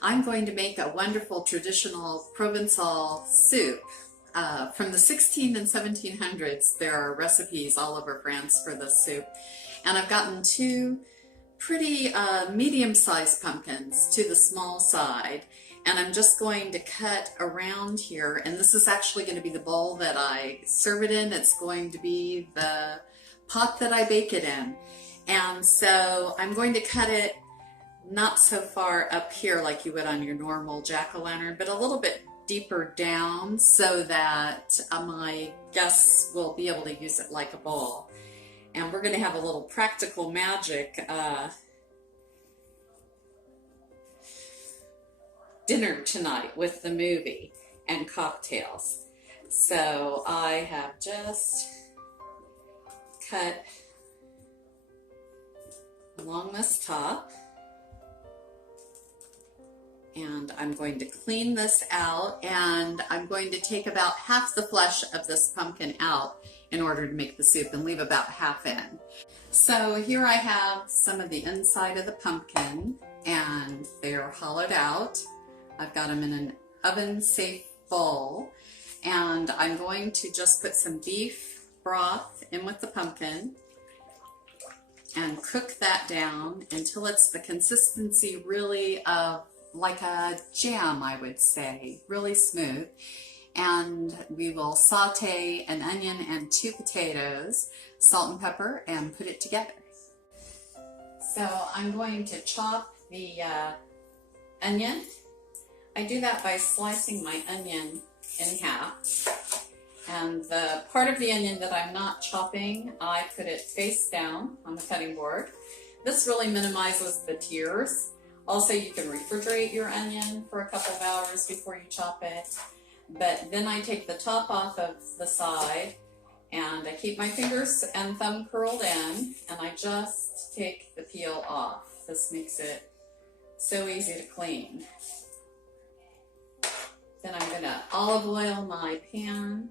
I'm going to make a wonderful traditional Provencal soup. From the 16 and 1700s, there are recipes all over France for this soup. And I've gotten two pretty medium-sized pumpkins to the small side. And I'm just going to cut around here. And this is actually going to be the bowl that I serve it in. It's going to be the pot that I bake it in. And so I'm going to cut it not so far up here like you would on your normal jack-o'-lantern, but a little bit deeper down so that my guests will be able to use it like a bowl. And we're going to have a little practical magic dinner tonight with the movie and cocktails. So I have just cut along this top. And I'm going to clean this out, and I'm going to take about half the flesh of this pumpkin out in order to make the soup and leave about half in. So here I have some of the inside of the pumpkin, and they're hollowed out. I've got them in an oven-safe bowl, and I'm going to just put some beef broth in with the pumpkin and cook that down until it's the consistency really of like a jam, I would say, really smooth. And we will saute an onion and 2 potatoes, salt and pepper, and put it together. So I'm going to chop the onion. I do that by slicing my onion in half. And the part of the onion that I'm not chopping, I put it face down on the cutting board. This really minimizes the tears. Also, you can refrigerate your onion for a couple of hours before you chop it. But then I take the top off of the side, and I keep my fingers and thumb curled in, and I just take the peel off. This makes it so easy to clean. Then I'm going to olive oil my pan.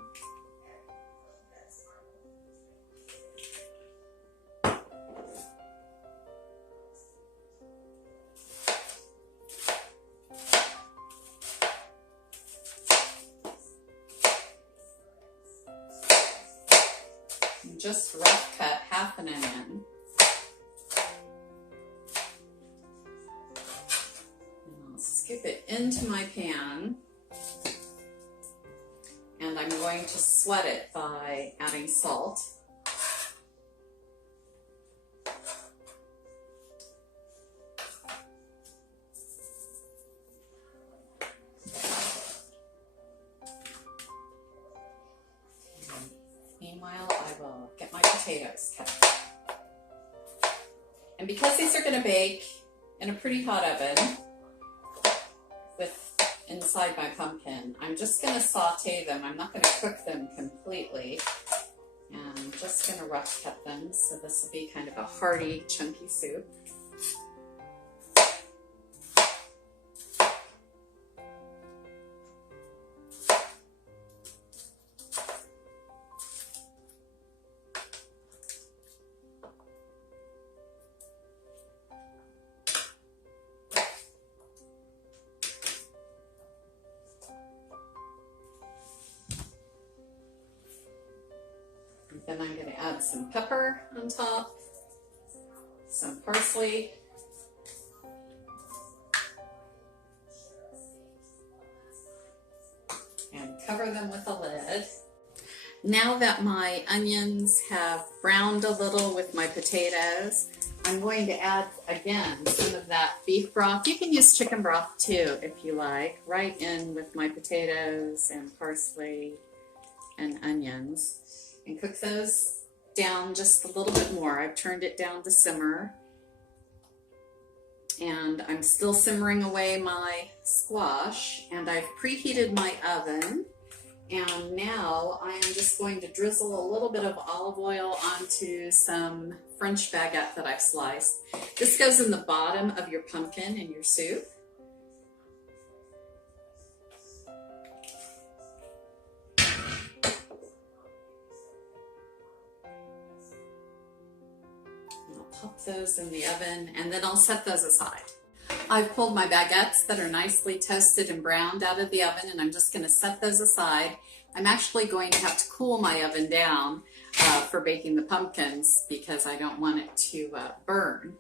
Just rough cut half an onion. And I'll scoop it into my pan. And I'm going to sweat it by adding salt. Meanwhile, I will get my potatoes cut. And because these are going to bake in a pretty hot oven with inside my pumpkin, I'm just going to saute them. I'm not going to cook them completely. And I'm just going to rough cut them, so this will be kind of a hearty, chunky soup. Then I'm going to add some pepper on top, some parsley, and cover them with a lid. Now that my onions have browned a little with my potatoes, I'm going to add again some of that beef broth. You can use chicken broth too if you like, right in with my potatoes and parsley and onions. And cook those down just a little bit more. I've turned it down to simmer. And I'm still simmering away my squash. And I've preheated my oven. And now I am just going to drizzle a little bit of olive oil onto some French baguette that I've sliced. This goes in the bottom of your pumpkin in your soup. Pop those in the oven, and then I'll set those aside. I've pulled my baguettes that are nicely toasted and browned out of the oven, and I'm just going to set those aside. I'm actually going to have to cool my oven down for baking the pumpkins because I don't want it to burn.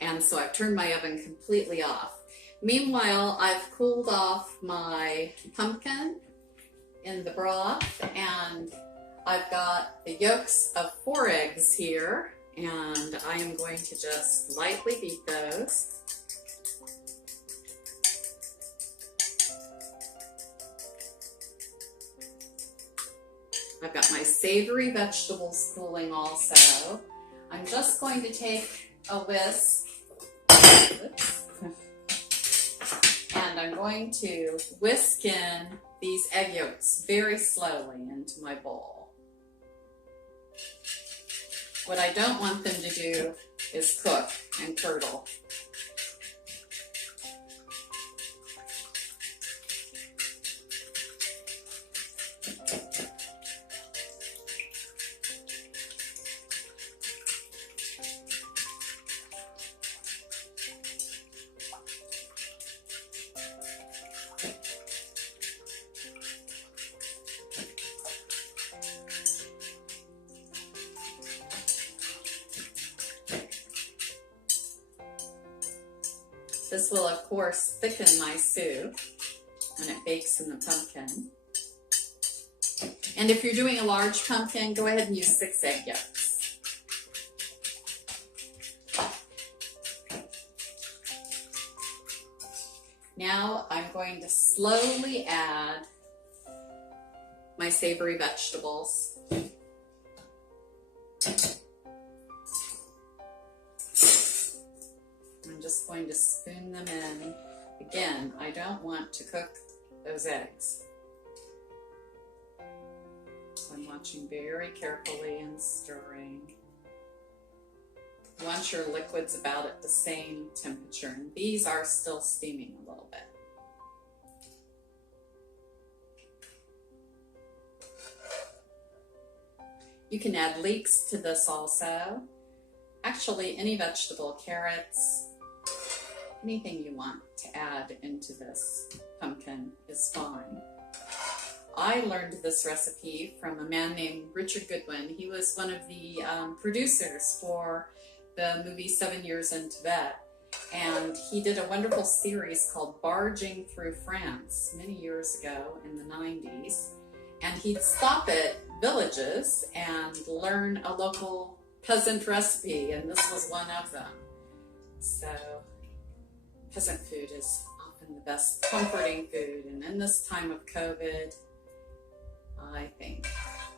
And so I've turned my oven completely off. Meanwhile, I've cooled off my pumpkin in the broth, and I've got the yolks of 4 eggs here, and I am going to just lightly beat those. I've got my savory vegetables cooling also. I'm just going to take a whisk, and I'm going to whisk in these egg yolks very slowly into my bowl. What I don't want them to do is cook and curdle. This will, of course, thicken my soup when it bakes in the pumpkin. And if you're doing a large pumpkin, go ahead and use 6 egg yolks. Now I'm going to slowly add my savory vegetables. I'm just going to spoon them in. Again, I don't want to cook those eggs. So I'm watching very carefully and stirring. You want your liquids about at the same temperature, and these are still steaming a little bit. You can add leeks to this also. Actually, any vegetable, carrots, anything you want to add into this pumpkin is fine. I learned this recipe from a man named Richard Goodwin. He was one of the producers for the movie 7 Years in Tibet, and he did a wonderful series called Barging Through France many years ago in the 90s, and he'd stop at villages and learn a local peasant recipe, and this was one of them. So peasant food is often the best comforting food, and in this time of COVID, I think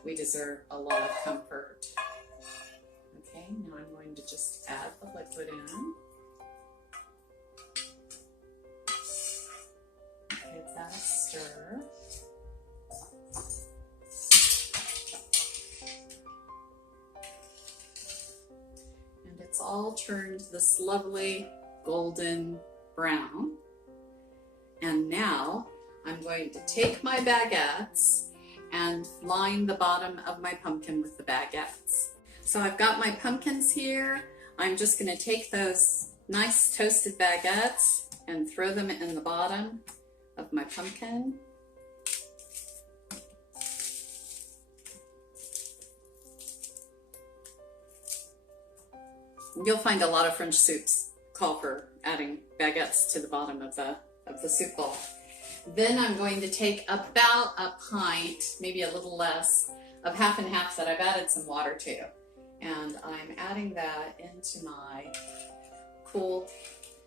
we deserve a lot of comfort. Okay, now I'm going to just add the liquid in. Give that a stir. And it's all turned this lovely golden brown. And now I'm going to take my baguettes and line the bottom of my pumpkin with the baguettes. So I've got my pumpkins here. I'm just going to take those nice toasted baguettes and throw them in the bottom of my pumpkin. You'll find a lot of French soups call for adding baguettes to the bottom of the soup bowl. Then I'm going to take about a pint, maybe a little less, of half and half that I've added some water to. And I'm adding that into my cool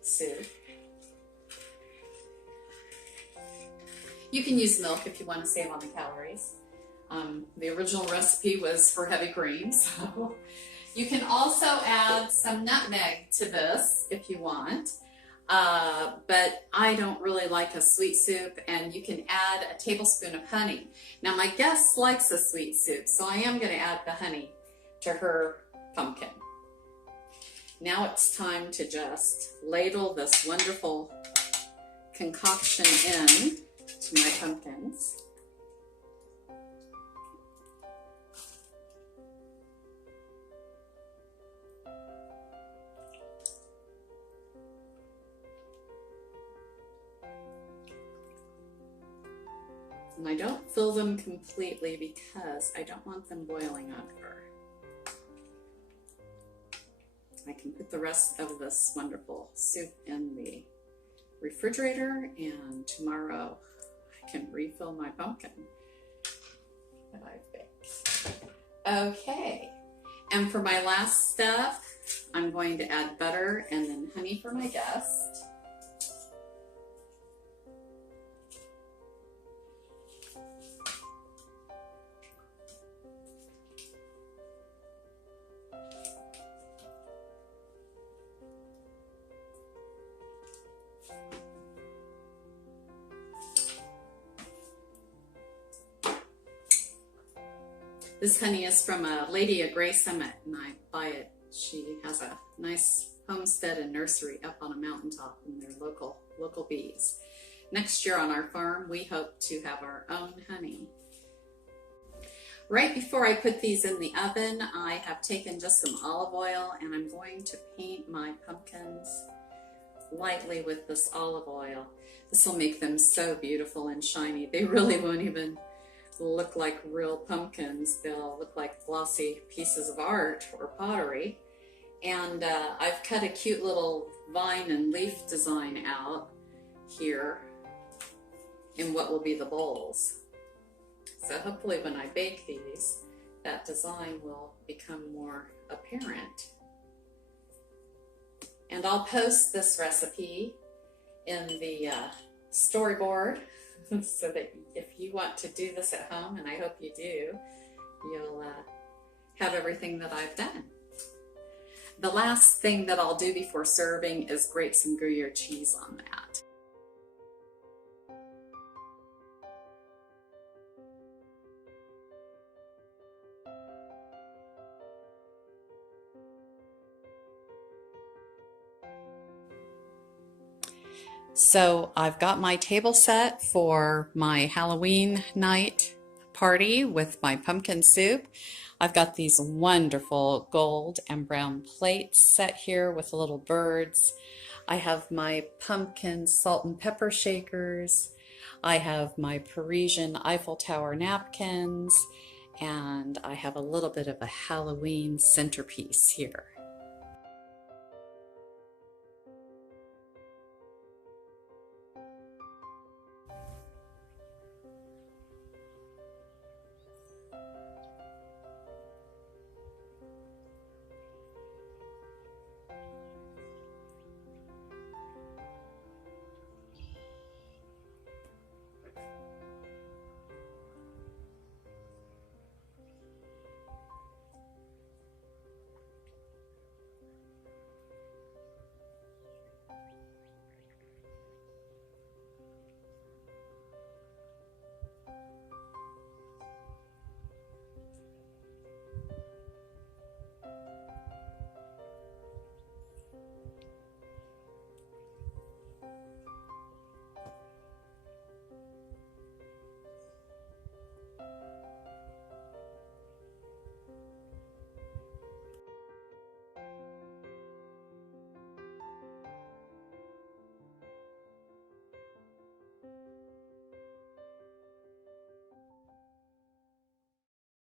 soup. You can use milk if you want to save on the calories. The original recipe was for heavy cream, so you can also add some nutmeg to this if you want. But I don't really like a sweet soup, and you can add a tablespoon of honey. Now my guest likes a sweet soup, so I am going to add the honey to her pumpkin. Now it's time to just ladle this wonderful concoction in to my pumpkins. And I don't fill them completely because I don't want them boiling over. I can put the rest of this wonderful soup in the refrigerator, and tomorrow I can refill my pumpkin that I've baked. Okay, and for my last step, I'm going to add butter and then honey for my guest. This honey is from a lady at Gray Summit, and I buy it. She has a nice homestead and nursery up on a mountaintop, and they're local bees. Next year on our farm, we hope to have our own honey. Right before I put these in the oven, I have taken just some olive oil, and I'm going to paint my pumpkins lightly with this olive oil. This will make them so beautiful and shiny. They really won't even look like real pumpkins. They'll look like glossy pieces of art or pottery. And I've cut a cute little vine and leaf design out here in what will be the bowls. So hopefully when I bake these, that design will become more apparent. And I'll post this recipe in the storyboard so that if you want to do this at home, and I hope you do, you'll have everything that I've done. The last thing that I'll do before serving is grate some Gruyere cheese on that. So I've got my table set for my Halloween night party with my pumpkin soup. I've got these wonderful gold and brown plates set here with little birds. I have my pumpkin salt and pepper shakers. I have my Parisian Eiffel Tower napkins, and I have a little bit of a Halloween centerpiece here.